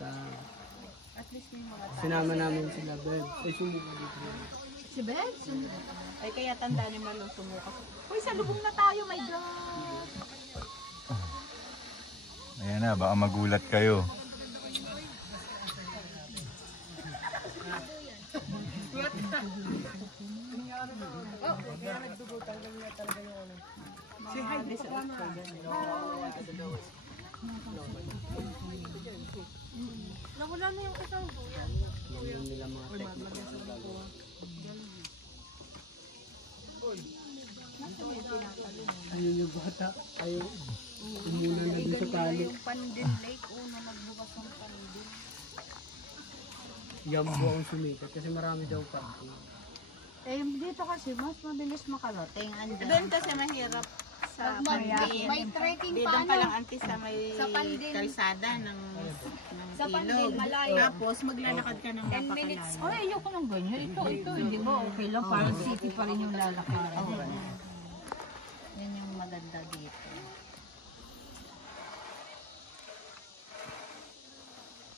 pumunta. At least may mga tao. Sinama namin sila, Beb. Ay, sumuka dito. Si Beb? Ay, kaya tanda ni Malo sumuka. Uy, sa lubong na tayo, my God! Ayan na, baka magulat kayo. Si Heidi sa Nawala na yung isang kuya. Yan nila mga technical. Ayun yung bata. Ayaw. Umuna na dun sa tali. Yung Pandin Lake, una nagbukas ng Pandin. Yambo ang sumikat kasi marami daw parking. Eh, dito kasi mas mabilis makarating. Doon kasi mahirap sa Pandin. May trekking Di pa doon pa lang anti sa may Sa Pandin. kalsada ng Sa Pandin, ilog. malayo. Tapos maglalakad ka ng 10 minutes. napakalayo. Ay, ayoko ng ganyan. Ito, hindi ba okay lang? Parang city pa rin yung lalaki. Yan yung maganda dito.